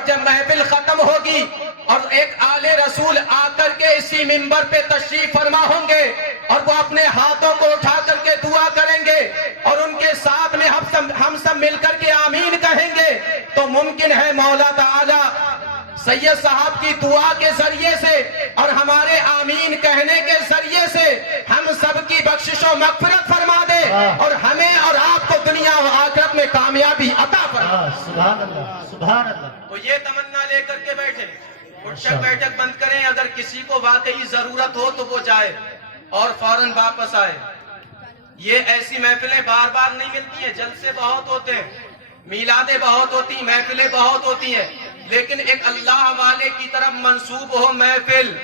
اور جب محفل ختم ہوگی اور ایک آل رسول آ کر کے اسی منبر پہ تشریف فرما ہوں گے اور وہ اپنے ہاتھوں کو اٹھا کر کے دعا کریں گے اور ان کے ساتھ میں ہم سب مل کر کے آمین کہیں گے، تو ممکن ہے مولا تعالی سید صاحب کی دعا کے ذریعے سے اور ہمارے آمین کہنے کے ذریعے سے ہم سب کی بخشش و مغفرت فرما دے اور ہمیں اور آپ کو دنیا و آخرت میں کامیابی عطا فرما۔ سبحان اللہ، سبحان اللہ۔ تو یہ تمنا لے کر کے بیٹھے، اٹھ کر بیٹھک بند کریں، اگر کسی کو واقعی ضرورت ہو تو وہ جائے اور فوراً واپس آئے۔ یہ ایسی محفلیں بار بار نہیں ملتی ہیں، جلسے بہت ہوتے ہیں، میلادیں بہت ہوتی ہیں، محفلیں بہت ہوتی ہیں، لیکن ایک اللہ والے کی طرف منسوب ہو محفل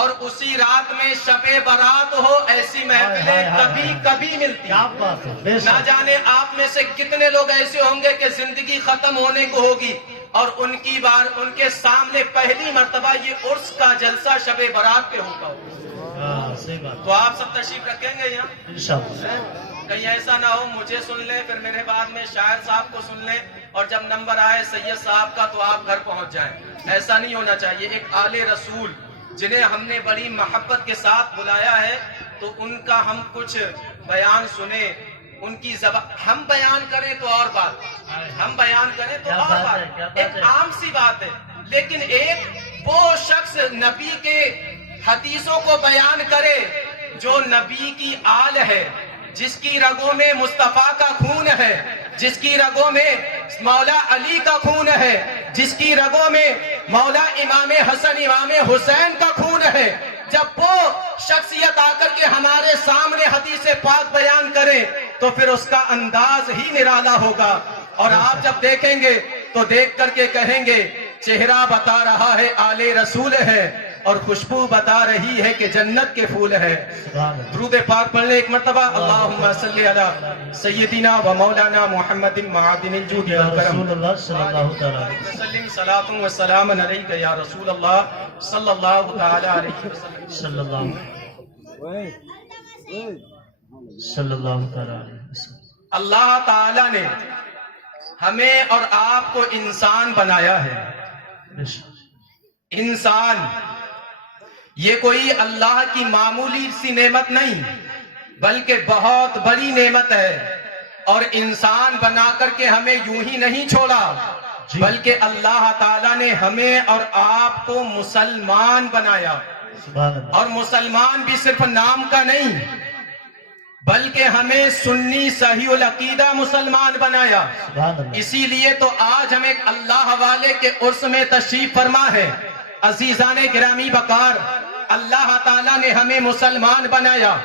اور اسی رات میں شب برات ہو، ایسی محفلیں کبھی کبھی ملتی ہیں۔ نہ جانے آپ میں سے کتنے لوگ ایسے ہوں گے کہ زندگی ختم ہونے کو ہوگی اور ان کے سامنے پہلی مرتبہ یہ عرس کا جلسہ شب برات پہ ہوگا۔ تو آپ سب تشریف رکھیں گے یہاں انشاءاللہ؟ کہیں ایسا نہ ہو مجھے سن لیں پھر میرے بعد میں شاعر صاحب کو سن لیں اور جب نمبر آئے سید صاحب کا تو آپ گھر پہنچ جائیں، ایسا نہیں ہونا چاہیے۔ ایک آل رسول جنہیں ہم نے بڑی محبت کے ساتھ بلایا ہے تو ان کا ہم کچھ بیان سنیں، ان کی زبان ہم بیان کریں تو اور بات، ہم بیان کریں تو اور بات، ایک عام سی بات ہے، لیکن ایک وہ شخص نبی کے حدیثوں کو بیان کرے جو نبی کی آل ہے، جس کی رگوں میں مصطفیٰ کا خون ہے، جس کی رگوں میں مولا علی کا خون ہے، جس کی رگوں میں مولا امام حسن امام حسین کا خون ہے، جب وہ شخصیت آ کر کے ہمارے سامنے حدیث پاک بیان کرے تو پھر اس کا انداز ہی نرالا ہوگا، اور آپ جب دیکھیں گے تو دیکھ کر کے کہیں گے چہرہ بتا رہا ہے آل رسول ہے اور خوشبو بتا رہی ہے کہ جنت کے پھول ہے۔ درود پاک پڑھ لیں ایک مرتبہ، اللہم صلی علی سیدنا و مولانا محمد معدن الجود والکرم، وسلم صلاۃ و سلام علیک یا رسول اللہ صلی اللہ تعالی علیہ وسلم، صلی اللہ تعالی علیہ وسلم۔ اللہ تعالی نے ہمیں اور آپ کو انسان بنایا ہے۔ انسان یہ کوئی اللہ کی معمولی سی نعمت نہیں بلکہ بہت بڑی نعمت ہے، اور انسان بنا کر کے ہمیں یوں ہی نہیں چھوڑا بلکہ اللہ تعالیٰ نے ہمیں اور آپ کو مسلمان بنایا، اور مسلمان بھی صرف نام کا نہیں بلکہ ہمیں سنی صحیح العقیدہ مسلمان بنایا۔ اسی لیے تو آج ہم ایک اللہ والے کے عرس میں تشریف فرما ہے۔ عزیزان گرامی بقار، اللہ تعالیٰ نے ہمیں مسلمان بنایا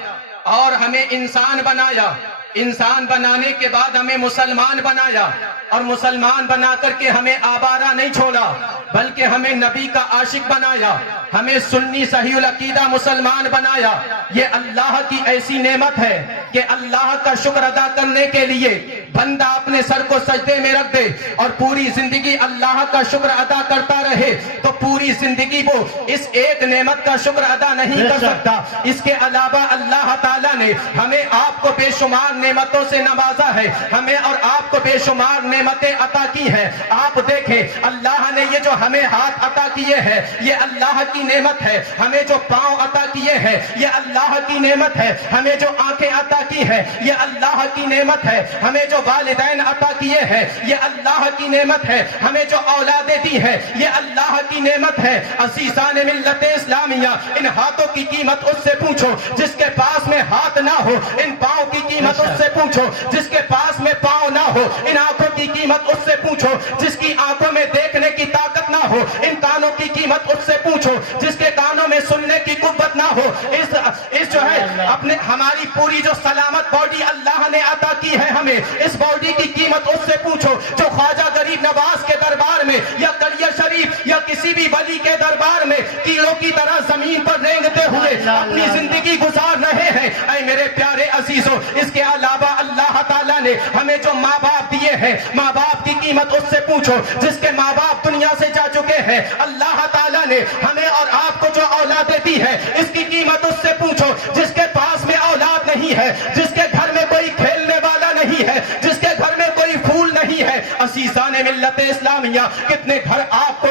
اور ہمیں انسان بنایا، انسان بنانے کے بعد ہمیں مسلمان بنایا، اور مسلمان بنا کر کے ہمیں آوارہ نہیں چھوڑا بلکہ ہمیں نبی کا عاشق بنایا، ہمیں سنی صحیح العقیدہ مسلمان بنایا۔ یہ اللہ کی ایسی نعمت ہے کہ اللہ کا شکر ادا کرنے کے لیے بندہ اپنے سر کو سجدے میں رکھ دے اور پوری زندگی اللہ کا شکر ادا کرتا رہے تو پوری زندگی وہ اس ایک نعمت کا شکر ادا نہیں کر سکتا۔ اس کے علاوہ اللہ تعالیٰ نے ہمیں آپ کو بے شمار نعمتوں سے نوازا ہے، ہمیں اور آپ کو بے شمار نعمتیں عطا کی ہیں۔ آپ دیکھیں اللہ نے یہ جو ہمیں ہاتھ عطا کیے ہیں یہ اللہ کی نعمت ہے، ہمیں جو پاؤں عطا کیے ہیں یہ اللہ کی نعمت ہے، ہمیں جو آنکھیں عطا کی ہیں یہ اللہ کی نعمت ہے، ہمیں جو والدین عطا کیے ہیں یہ اللہ کی نعمت ہے، ہمیں جو اولادیں دی ہیں یہ اللہ کی نعمت ہے۔ عزیزان ملت اسلامیہ، ان ہاتھوں کی قیمت اس سے پوچھو جس کے پاس میں ہاتھ نہ ہو، ان پاؤں کی قیمت اس سے پوچھو جس کے پاس میں پاؤں نہ ہو، ان آنکھوں کی قیمت اس سے پوچھو جس کی آنکھوں میں دیکھنے کی طاقت نہ ہو، ان کانوں کی قیمت اس سے پوچھو جس کے کانوں میں سننے کی قوت نہ ہو۔ اس جو ہے اپنے ہماری پوری جو سلامت باڈی اللہ نے عطا کی ہے ہمیں، اس باڈی کی قیمت اس سے پوچھو جو خواجہ غریب نواز کے دربار میں یا کلیہ شریف یا کسی بھی ولی کے دربار میں کیڑوں کی طرح زمین پر رینگتے ہوئے اپنی زندگی گزار رہے ہیں۔ اے میرے پیارے عزیزوں، اس کے علاوہ اللہ تعالیٰ نے ہمیں جو ماں باپ دیے ہیں، ماں باپ کی قیمت اس سے پوچھو جس کے ماں باپ دنیا سے جا چکے ہیں۔ اللہ تعالیٰ نے ہمیں اور آپ کو جو اولادیں دی ہے اس کی قیمت اس سے پوچھو جس کے پاس میں اولاد نہیں ہے، جس کے گھر میں کوئی کھیلنے والا نہیں ہے، جس کے گھر میں کوئی پھول نہیں ہے۔ عزیزان ملت اسلامیہ، کتنے گھر آپ کو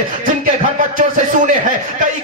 گے، جن کے گھر بچوں سے سونے ہیں،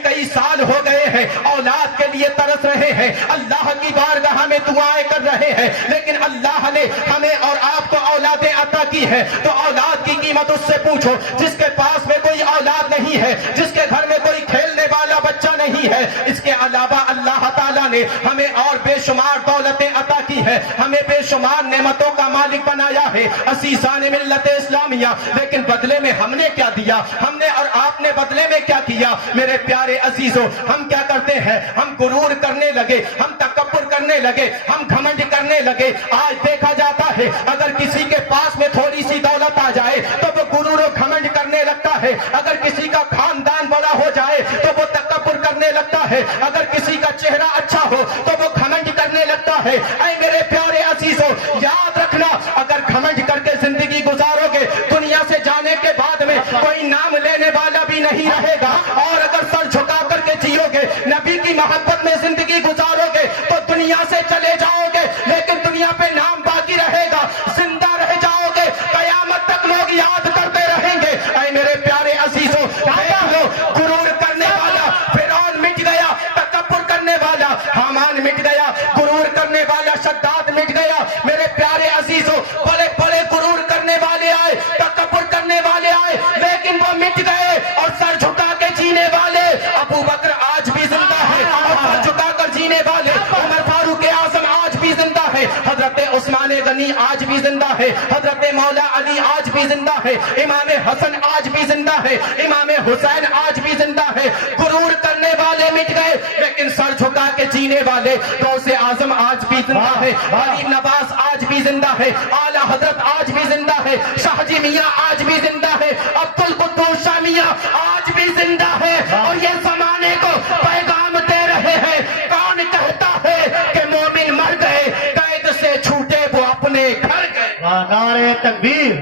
کئی سال ہو گئے ہیں، اولاد کے لیے ترس رہے ہیں، اللہ کی بارگاہ میں دعائیں کر رہے ہیں، لیکن اللہ نے ہمیں اور آپ کو اولادیں عطا کی ہے، تو اولاد کی قیمت اس سے پوچھو جس کے پاس میں کوئی اولاد نہیں ہے، جس کے گھر میں کوئی کھیلنے والا بچہ نہیں ہے۔ اس کے علاوہ اللہ تعالیٰ نے ہمیں اور بے شمار دولتیں عطا کی ہے، ہمیں بے شمار نعمتوں کا مالک بنایا ہے، عزیزان ملت اسلامیہ، لیکن بدلے میں ہم نے کیا دیا؟ ہم نے اور آپ نے بدلے میں کیا کیا؟ میرے پیارے عزیزوں، ہم کیا کرتے ہیں؟ ہم غرور کرنے لگے، ہم تکبر کرنے لگے، ہم گھمنڈ کرنے لگے۔ آج دیکھا جاتا ہے اگر کسی کے پاس میں تھوڑی سی دولت آ جائے تو وہ غرور و گھمنڈ کرنے لگتا ہے، اگر کسی کا خاندان بڑا ہو جائے تو وہ تکبر کرنے لگتا ہے، اگر کسی کا چہرہ اچھا ہو تو وہ گھمنڈ کرنے لگتا ہے۔ اے میرے پیارے عزیزوں، یاد رکھنا، اگر گھمنڈ کر کے زندگی گزارو گے، دنیا سے جانے کے بعد میں کوئی نام لینے والا بھی نہیں رہے گا، اور اگر سر جھکا کر کے جیو گے، نبی کی محبت میں زندگی گزارو گے تو دنیا سے چلے جاؤ گے، لیکن دنیا پہ نام باقی رہے گا، زندہ رہ جاؤ گے، قیامت تک لوگ یاد کرتے رہیں گے۔ اے میرے پیارے عزیزوں، دیکھ لو، غرور کرنے والا فرعون مٹ گیا، تکبر کرنے والا حامان مٹ گیا، غرور کرنے والا شداد مٹ گیا۔ میرے پیارے عزیزوں، بڑے بڑے غرور کرنے والے آئے، تکبر کرنے والے آئے، لیکن وہ مٹ گئے، اور سر جھکا کے جینے والے ابو بکر آج بھی زندہ ہے، اور سر جھکا کر جینے والے عمر فاروق اعظم آج بھی زندہ ہے، حضرت عثمان غنی آج بھی زندہ ہے، حضرت مولا علی آج بھی زندہ ہے، امام حسن آج بھی زندہ ہے، امام حسین آج بھی زندہ ہے۔ غرور کرنے والے مٹ گئے، لیکن سر جھکا کے جینے والے غوث اعظم آج بھی زندہ ہے، غریب نواز آج بھی زندہ ہے، اعلیٰ حضرت آج بھی زندہ ہے، شاہ جی میاں آج بھی زندہ ہے، عبد القدوس شاہ میاں آج بھی زندہ ہے، اور یہ زمانے کو پیغام دے رہے ہیں۔ کون کہتا ہے کہ مومن مر گئے، قید سے چھوٹے وہ اپنے گھر گئے؟ نعرہ تکبیر،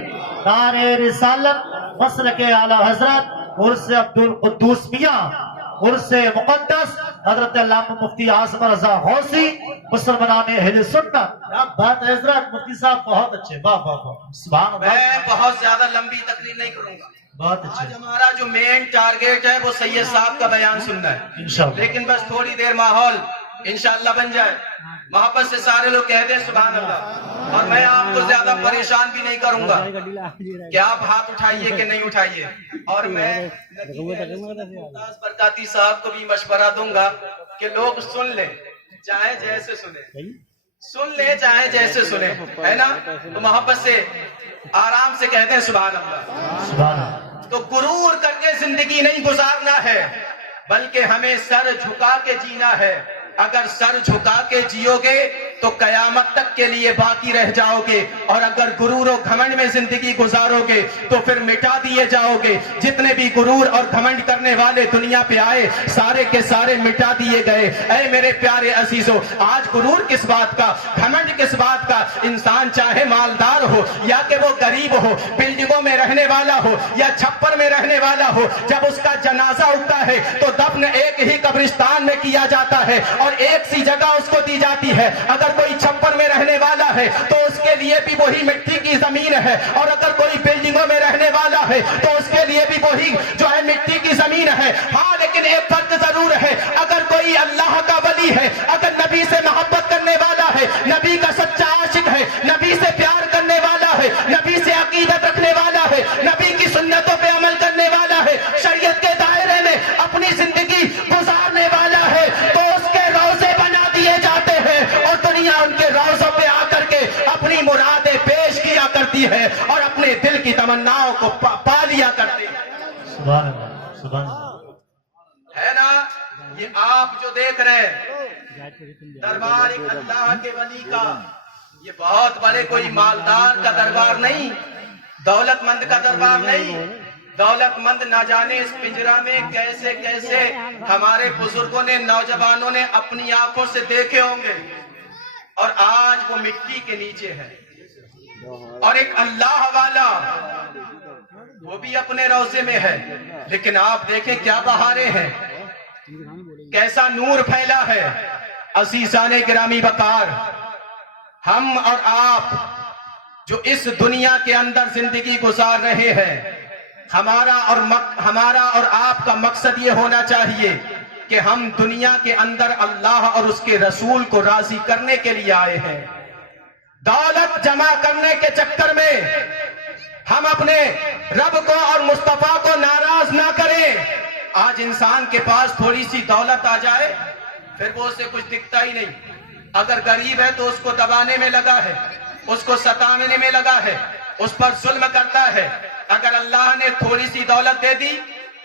نعرہ رسالت، مسلک اعلی حضرت عرس عبد القدوس میاں، عرس مقدس حضرت علامہ مفتی اعظم رضا غوثی، مسلمان اہل سنت۔ کیا بات ہے حضرت، مفتی صاحب بہت اچھے، واہ واہ واہ، سبحان اللہ، میں بہت زیادہ لمبی تقریر نہیں کروں گا، بہت آج اچھے، ہمارا جو مین ٹارگیٹ ہے وہ سید صاحب کا بیان سننا ہے، انشاءاللہ۔ لیکن بس تھوڑی دیر ماحول انشاءاللہ بن جائے، محبت سے سارے لوگ کہہ دیں سبحان اللہ، اور میں آپ کو زیادہ پریشان بھی نہیں کروں گا کہ آپ ہاتھ اٹھائیے کہ نہیں اٹھائیے، اور میں ممتاز برکاتی صاحب کو بھی مشورہ دوں گا کہ لوگ سن لیں، چاہے جیسے سنیں، سن لیں چاہے جیسے سنیں، ہے نا؟ تو محبت سے آرام سے کہتے ہیں سبحان اللہ۔ سبحان اللہ، تو غرور کر کے زندگی نہیں گزارنا ہے، بلکہ ہمیں سر جھکا کے جینا ہے۔ اگر سر جھکا کے جیو گے تو قیامت تک کے لیے باقی رہ جاؤ گے، اور اگر غرور و گھمنڈ میں زندگی گزارو گے تو پھر مٹا دیے جاؤ گے۔ جتنے بھی غرور اور گھمنڈ کرنے والے دنیا پہ آئے، سارے کے سارے مٹا دیے گئے۔ اے میرے پیارے عزیزوں، آج غرور کس بات کا، گھمنڈ کس بات کا؟ انسان چاہے مالدار ہو یا کہ وہ غریب ہو، بلڈنگوں میں رہنے والا ہو یا چھپر میں رہنے والا ہو، جب اس کا جنازہ اٹھتا ہے تو دفن ایک ہی قبرستان میں کیا جاتا ہے، اور ایک سی جگہ اس کو دی جاتی ہے۔ اگر کوئی چھپر میں رہنے والا ہے تو اس کے لیے بھی وہی مٹی کی زمین ہے، اور اگر کوئی بلڈنگوں میں رہنے والا ہے تو اس کے لیے بھی وہی جو ہے مٹی کی زمین ہے۔ ہاں، لیکن ایک فرق ضرور ہے، اگر کوئی اللہ کا ولی ہے، اگر نبی سے محبت کرنے والا ہے، نبی کا سچا عاشق ہے، نبی سے پیار کرنے والا ہے، نبی سے عقیدت رکھنے والا ہے، نبی کی سنتوں پہ عمل کرنے والا ہے، شریعت کے دائرے میں اپنی زندگی گزارنے والا ہے، تو اس کے روزے بنا دیے جاتے ہیں، اور دنیا ان کے روزوں پہ آ کر کے اپنی مرادیں پیش کیا کرتی ہے، اور اپنے دل کی تمناؤں کو پا لیا کرتی ہے۔ سبحان اللہ، سبحان اللہ، ہے نا؟ یہ آپ جو دیکھ رہے ہیں دربار ایک اللہ کے ولی کا، یہ بہت بڑے کوئی مالدار کا دربار نہیں، دولت مند کا دربار نہیں۔ دولت مند نہ جانے اس پنجرا میں کیسے کیسے ہمارے بزرگوں نے، نوجوانوں نے اپنی آنکھوں سے دیکھے ہوں گے، اور آج وہ مٹی کے نیچے ہے، اور ایک اللہ والا وہ بھی اپنے روزے میں ہے، لیکن آپ دیکھیں کیا بہاریں ہیں، کیسا نور پھیلا ہے۔ عزیزان گرامی وقار، ہم اور آپ جو اس دنیا کے اندر زندگی گزار رہے ہیں، ہمارا اور آپ کا مقصد یہ ہونا چاہیے کہ ہم دنیا کے اندر اللہ اور اس کے رسول کو راضی کرنے کے لیے آئے ہیں. دولت جمع کرنے کے چکر میں ہم اپنے رب کو اور مصطفیٰ کو ناراض نہ کریں. آج انسان کے پاس تھوڑی سی دولت آ جائے پھر وہ اسے کچھ دکھتا ہی نہیں. اگر غریب ہے تو اس کو دبانے میں لگا ہے, اس کو ستانے میں لگا ہے, اس پر ظلم کرتا ہے. اگر اللہ نے تھوڑی سی دولت دے دی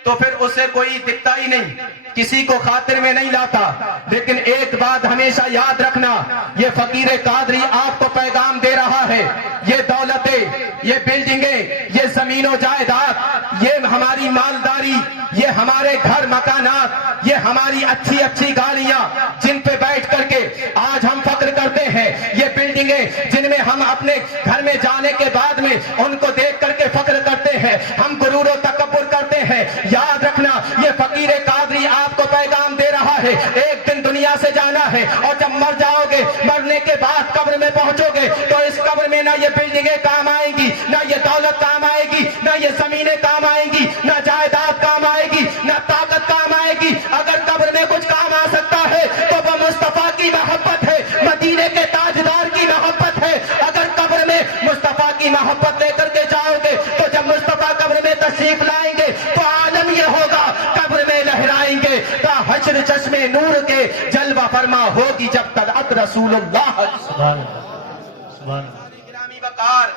تو پھر اسے کوئی دکھتا ہی نہیں, کسی کو خاطر میں نہیں لاتا. لیکن ایک بات ہمیشہ یاد رکھنا, یہ فقیر قادری آپ کو پیغام دے رہا ہے, یہ دولتیں, یہ بلڈنگیں, یہ زمین و جائیداد, یہ ہماری مالداری, یہ ہمارے گھر مکانات, یہ ہماری اچھی اچھی گاڑیاں جن پہ بیٹھ کر کے آج ہم فخر کرتے ہیں, یہ بلڈنگیں جن میں ہم اپنے گھر میں جانے کے بعد میں ان کو دیکھ کر کے فخر کرتے ہیں, ہم غرور و تکبر کرتے ہیں. یاد رکھنا, یہ فقیر قادری آپ کو پیغام دے رہا ہے, ایک دن دنیا سے جانا ہے اور جب مر جاؤ گے, مرنے کے بعد قبر میں پہنچو گے تو اس قبر میں نہ یہ بلڈنگیں کام آئیں گی, نہ یہ دولت کام آئے گی, نہ یہ زمینیں کام آئیں گی, نہ جائیداد کام آئے گی, نہ طاقت کام آئے گی. اگر قبر میں کچھ کام آ سکتا ہے تو وہ مصطفیٰ کی محبت ہے, مدینے کے تاجدار کی محبت ہے. اگر قبر میں مصطفیٰ کی محبت لے کر کے جاؤ گے تو جب مصطفیٰ قبر میں تشریف لائیں گے تو عالم یہ ہوگا, قبر میں لہرائیں گے تا حشر چشم نور کے جلوہ فرما ہوگی جب طلعت رسول اللہ. سبحان اللہ, سبحان اللہ. گرامی وقار,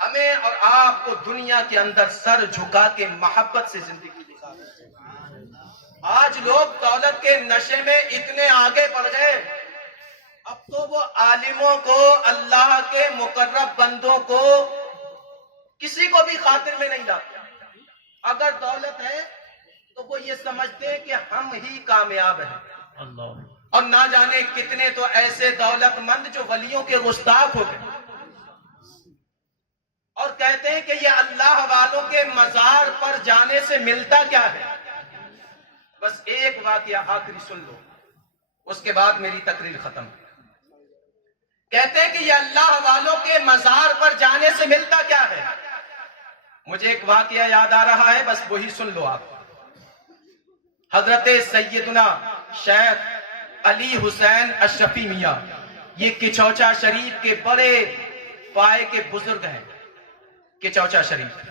ہمیں اور آپ کو دنیا کے اندر سر جھکا کے محبت سے زندگی گزارنی چاہیے. آج لوگ دولت کے نشے میں اتنے آگے بڑھ گئے, اب تو وہ عالموں کو, اللہ کے مقرب بندوں کو, کسی کو بھی خاطر میں نہیں لاتے. اگر دولت ہے تو وہ یہ سمجھتے ہیں کہ ہم ہی کامیاب ہیں. اللہ, اور نہ جانے کتنے تو ایسے دولت مند جو ولیوں کے گستاخ ہو گئے اور کہتے ہیں کہ یہ اللہ والوں کے مزار پر جانے سے ملتا کیا ہے. بس ایک واقعہ آخری سن لو, اس کے بعد میری تقریر ختم. کہتے ہیں کہ یہ اللہ والوں کے مزار پر جانے سے ملتا کیا ہے. مجھے ایک واقعہ یاد آ رہا ہے, بس وہی سن لو آپ. حضرت سیدنا شیخ علی حسین اشرفی میاں, یہ کچوچا شریف کے بڑے پائے کے بزرگ ہیں. کچوچا شریف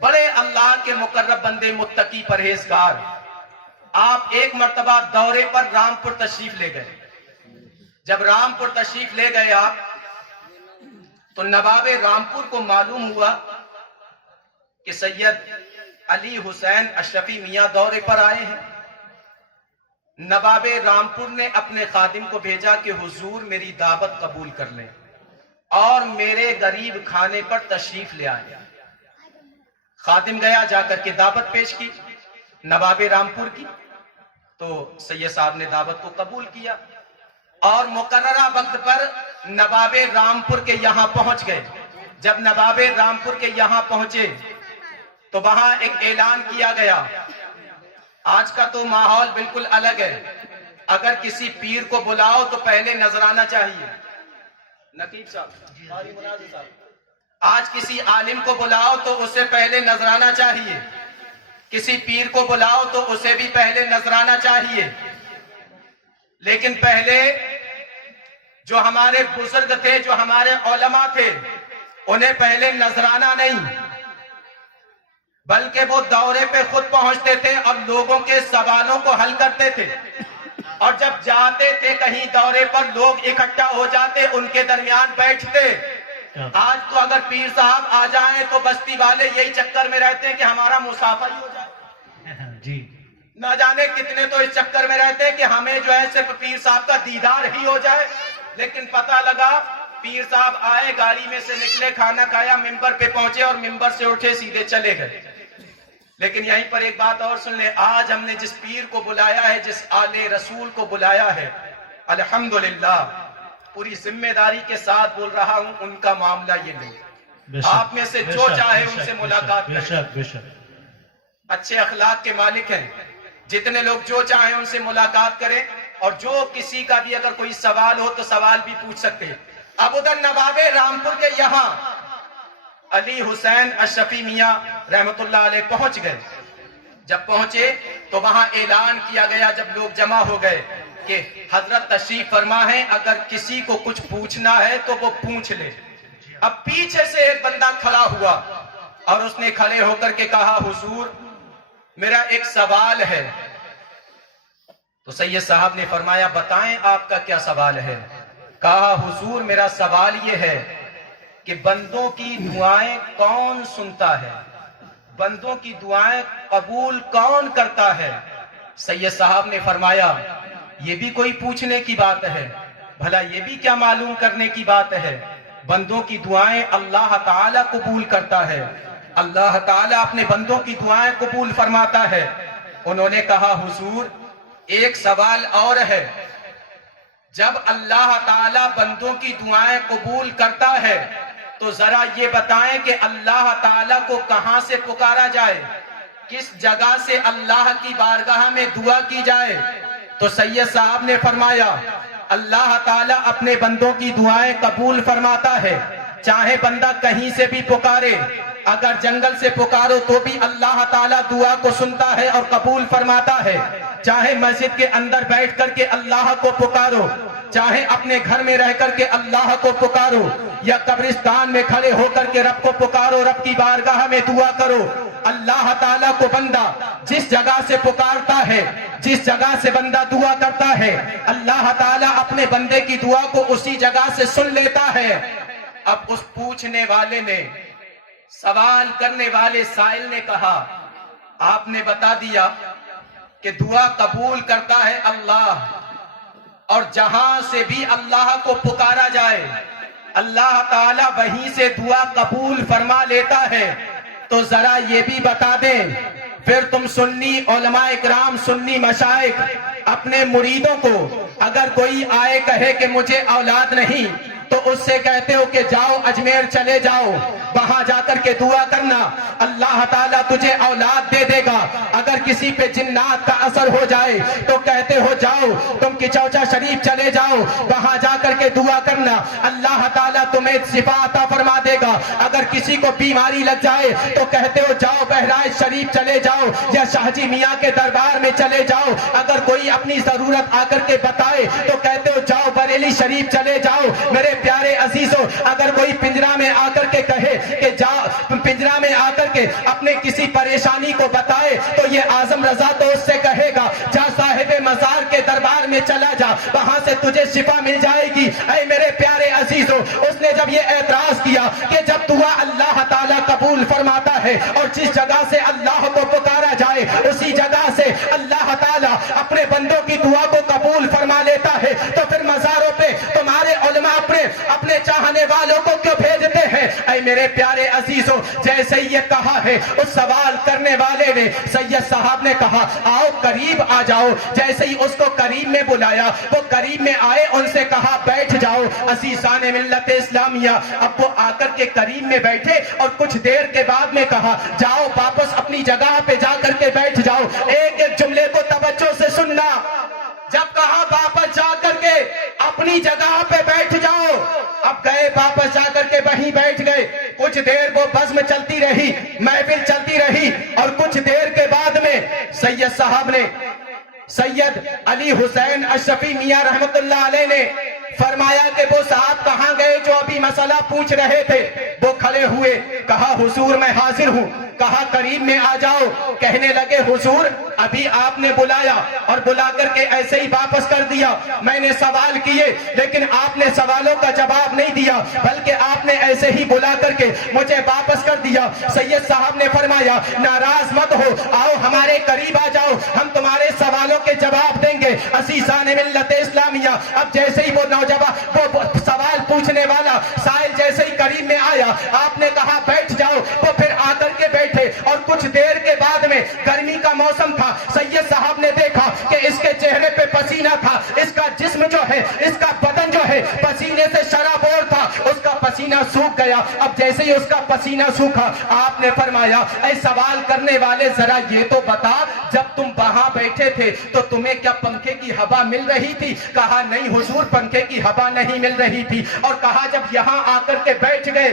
بڑے اللہ کے مقرب بندے, متقی پرہیزگار. آپ ایک مرتبہ دورے پر رامپور تشریف لے گئے. جب رامپور تشریف لے گئے آپ تو نواب رامپور کو معلوم ہوا کہ سید علی حسین اشرفی میاں دورے پر آئے ہیں. نواب رامپور نے اپنے خادم کو بھیجا کہ حضور میری دعوت قبول کر لیں اور میرے غریب کھانے پر تشریف لے آئے. خادم گیا, جا کر کے دعوت پیش کی نواب رامپور کی, تو سید صاحب نے دعوت کو قبول کیا اور مقررہ وقت پر نواب رامپور کے یہاں پہنچ گئے. جب نواب رامپور کے یہاں پہنچے تو وہاں ایک اعلان کیا گیا. آج کا تو ماحول بالکل الگ ہے. اگر کسی پیر کو بلاؤ تو پہلے نذرانہ چاہیے. نقیب صاحب, قاری مناظر صاحب, آج کسی عالم کو بلاؤ تو اسے پہلے نذرانہ چاہیے. کسی پیر کو بلاؤ تو اسے بھی پہلے نذرانہ چاہیے. لیکن پہلے جو ہمارے بزرگ تھے, جو ہمارے علماء تھے, انہیں پہلے نذرانہ نہیں بلکہ وہ دورے پہ خود پہنچتے تھے اور لوگوں کے سوالوں کو حل کرتے تھے. اور جب جاتے تھے کہیں دورے پر, لوگ اکٹھا ہو جاتے, ان کے درمیان بیٹھتے. آج تو اگر پیر صاحب آ جائیں تو بستی والے یہی چکر میں رہتے ہیں کہ ہمارا مسافہ ہی ہو جائے. جی, نہ جانے کتنے تو اس چکر میں رہتے ہیں کہ ہمیں جو ہے صرف پیر صاحب کا دیدار ہی ہو جائے. لیکن پتہ لگا پیر صاحب آئے, گاڑی میں سے نکلے, کھانا کھایا, ممبر پہ پہنچے اور ممبر سے اٹھے سیدھے چلے گئے. لیکن یہیں پر ایک بات اور سن لیں, آج ہم نے جس پیر کو بلایا ہے, جس آلِ رسول کو بلایا ہے, الحمدللہ پوری ذمہ داری کے ساتھ بول رہا ہوں, ان کا معاملہ یہ نہیں. آپ میں سے جو چاہے ان سے ملاقات کریں. اچھے اخلاق کے مالک ہیں, جتنے لوگ جو چاہیں ان سے ملاقات کریں, اور جو کسی کا بھی اگر کوئی سوال ہو تو سوال بھی پوچھ سکتے ہیں. اب ادھر نواب رامپور کے یہاں علی حسین اشرفی میاں رحمت اللہ علیہ پہنچ گئے. جب پہنچے تو وہاں اعلان کیا گیا جب لوگ جمع ہو گئے کہ حضرت تشریف فرما ہے, اگر کسی کو کچھ پوچھنا ہے تو وہ پوچھ لے. اب پیچھے سے ایک بندہ کھڑا ہوا اور اس نے کھڑے ہو کر کے کہا حضور میرا ایک سوال ہے. تو سید صاحب نے فرمایا بتائیں آپ کا کیا سوال ہے. کہا حضور میرا سوال یہ ہے کہ بندوں کی دعائیں کون سنتا ہے, بندوں کی دعائیں قبول کون کرتا ہے. سید صاحب نے فرمایا یہ بھی کوئی پوچھنے کی بات ہے, بھلا یہ بھی کیا معلوم کرنے کی بات ہے. بندوں کی دعائیں اللہ تعالیٰ قبول کرتا ہے, اللہ تعالیٰ اپنے بندوں کی دعائیں قبول فرماتا ہے. انہوں نے کہا حضور ایک سوال اور ہے, جب اللہ تعالیٰ بندوں کی دعائیں قبول کرتا ہے تو ذرا یہ بتائیں کہ اللہ تعالیٰ کو کہاں سے پکارا جائے, کس جگہ سے اللہ کی بارگاہ میں دعا کی جائے. تو سید صاحب نے فرمایا اللہ تعالیٰ اپنے بندوں کی دعائیں قبول فرماتا ہے, چاہے بندہ کہیں سے بھی پکارے, اگر جنگل سے پکارو تو بھی اللہ تعالیٰ دعا کو سنتا ہے اور قبول فرماتا ہے, چاہے مسجد کے اندر بیٹھ کر کے اللہ کو پکارو, چاہے اپنے گھر میں رہ کر کے اللہ کو پکارو, یا قبرستان میں کھڑے ہو کر کے رب کو پکارو, رب کی بارگاہ میں دعا کرو. اللہ تعالیٰ کو بندہ جس جگہ سے پکارتا ہے, جس جگہ سے بندہ دعا کرتا ہے, اللہ تعالیٰ اپنے بندے کی دعا کو اسی جگہ سے سن لیتا ہے. اب اس پوچھنے والے نے, سوال کرنے والے سائل نے کہا آپ نے بتا دیا کہ دعا قبول کرتا ہے اللہ, اور جہاں سے بھی اللہ کو پکارا جائے اللہ تعالیٰ وہیں سے دعا قبول فرما لیتا ہے. تو ذرا یہ بھی بتا دیں, پھر تم سنی علماء اکرام, سنی مشائخ اپنے مریدوں کو اگر کوئی آئے کہے کہ مجھے اولاد نہیں تو اس سے کہتے ہو کہ جاؤ اجمیر چلے جاؤ, وہاں جا کر کے دعا کرنا, اللہ تعالیٰ تجھے اولاد دے دے گا. اگر کسی پہ جنات کا اثر ہو جائے تو کہتے ہو جاؤ تم کچوچا شریف چلے جاؤ, وہاں جا کر کے دعا کرنا, اللہ تعالیٰ تمہیں شفا عطا فرما دے گا. اگر کسی کو بیماری لگ جائے تو کہتے ہو جاؤ بہرائچ شریف چلے جاؤ یا شاہ جی میاں کے دربار میں چلے جاؤ. اگر کوئی اپنی ضرورت آ کر کے بتائے تو کہتے ہو جاؤ بریلی شریف چلے جاؤ. میرے پیارے عزیزوں, اگر کوئی پنجرا میں آ کر کے کہے کہ جا, پنجرا میں آ کر کے اپنے کسی پریشانی کو بتائے تو یہ اعظم رضا تو اس سے کہے گا جا صاحب مزار کے دربار میں چلا جا, وہاں سے تجھے شفا مل جائے گی. اے میرے پیارے عزیزوں, اس نے جب یہ اعتراض کیا کہ جب دعا اللہ تعالیٰ قبول فرماتا ہے اور جس جگہ سے اللہ کو پکارا جائے اسی جگہ سے اللہ تعالیٰ اپنے بندوں کی دعا کو قبول فرما لیتا ہے, تو پھر مزاروں پہ تمہارے علماء اپنے چاہنے والوں کو کیوں بھیجتے ہیں. اے میرے پیارے عزیزوں, جیسے یہ کہا ہے اس سوال کرنے والے نے, سید صاحب نے کہا آؤ قریب آ جاؤ. جیسے ہی اس کو قریب میں بلایا وہ قریب میں آئے, ان سے کہا بیٹھ جاؤ. عزیزان ملت اسلامیہ, اب وہ آ کر کے قریب میں بیٹھے اور کچھ دیر کے بعد میں کہا جاؤ واپس اپنی جگہ پہ جا کر کے بیٹھ جاؤ. ایک ایک جملے کو توجہ سے سننا. جب کہا واپس جا کر کے اپنی جگہ پہ بیٹھ جاؤ, اب گئے واپس جا کر کے وہیں بیٹھ گئے. کچھ دیر وہ بزم چلتی رہی, محفل چلتی رہی, اور کچھ دیر کے بعد میں سید صاحب نے, سید علی حسین اشرفی میاں رحمت اللہ علیہ نے فرمایا کہ وہ صاحب کہاں گئے جو ابھی مسئلہ پوچھ رہے تھے. وہ کھڑے ہوئے, کہا حضور میں حاضر ہوں. کہا قریب میں آ جاؤ. کہنے لگے حضور ابھی آپ نے بلایا اور بلا کر کے ایسے ہی واپس کر دیا. میں نے سوال کیے لیکن آپ نے سوالوں کا جواب نہیں دیا, بلکہ آپ نے ایسے ہی بلا کر کے مجھے واپس کر دیا. سید صاحب نے فرمایا ناراض مت ہو, آؤ ہمارے قریب آ جاؤ, ہم تمہارے سوالوں کے جواب دیں گے. عزیزان ملت اسلامیہ, اب جیسے ہی وہ نوجوان, وہ سوال پوچھنے والا سائل جیسے ہی قریب میں آیا, آپ نے کہا بیٹھ جاؤ. وہ پھر آ کر کے بیٹھے اور کچھ دیر کے بعد میں گرمی کا موسم تھا. سید صاحب نے دیکھا کہ اس کے چہرے پہ پسینہ تھا, اس کا جسم جو ہے, اس کا بدن جو ہے پسینے سے شرابور تھا, اس کا پسینہ سوکھ گیا. اب جیسے ہی اس کا پسینہ سوکھا آپ نے فرمایا اے سوال کرنے والے ذرا یہ تو بتا جب تم وہاں بیٹھے تھے تو تمہیں کیا پنکھے کی ہوا مل رہی تھی؟ کہا نہیں حضور پنکھے کی ہوا نہیں مل رہی تھی. اور کہا جب یہاں آ کر کے بیٹھ گئے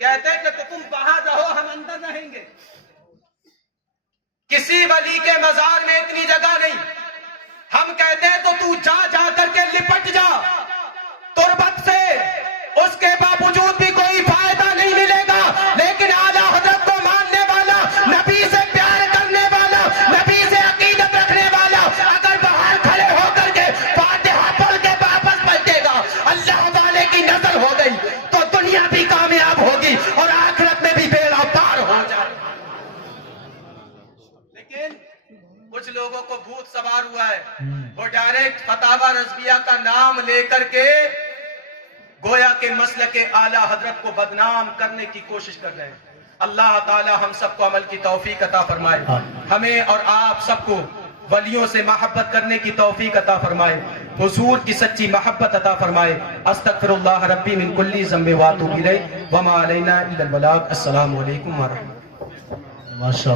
کہتے ہیں کہ تم باہر رہو ہم اندر رہیں گے. کسی ولی کے مزار میں اتنی جگہ نہیں. ہم کہتے ہیں تو جا جا کر کے لپٹ جا تربت سے, اس کے باوجود بھی کوئی فائدہ نہیں ملے گا. لیکن اعلیٰ حضرت کو ماننے والا, نبی سے پیار کرنے والا, نبی سے عقیدت رکھنے والا اگر باہر کھڑے ہو کر کے فاتحہ پڑھ کے واپس پلٹے گا, اللہ والے کی نظر ہو گئی تو دنیا بھی کامیاب ہوگی اور آخرت میں بھی بیڑا پار ہو جائے. لیکن کچھ لوگوں کو بھوت سوار ہوا ہے, وہ ڈائریکٹ فتاوی رضویہ کا نام لے کر کے گویا کے مسلک اعلیٰ حضرت کو بدنام کرنے کی کوشش کر رہے ہیں. اللہ تعالی ہم سب کو عمل کی توفیق عطا فرمائے, ہمیں اور آپ سب کو ولیوں سے محبت کرنے کی توفیق عطا فرمائے, حضور کی سچی محبت عطا فرمائے. استغفر اللہ ربی من کل ذنب واتوب الیہ وما علینا الا البلاغ. السلام علیکم ورحمۃ اللہ. ماشاء اللہ.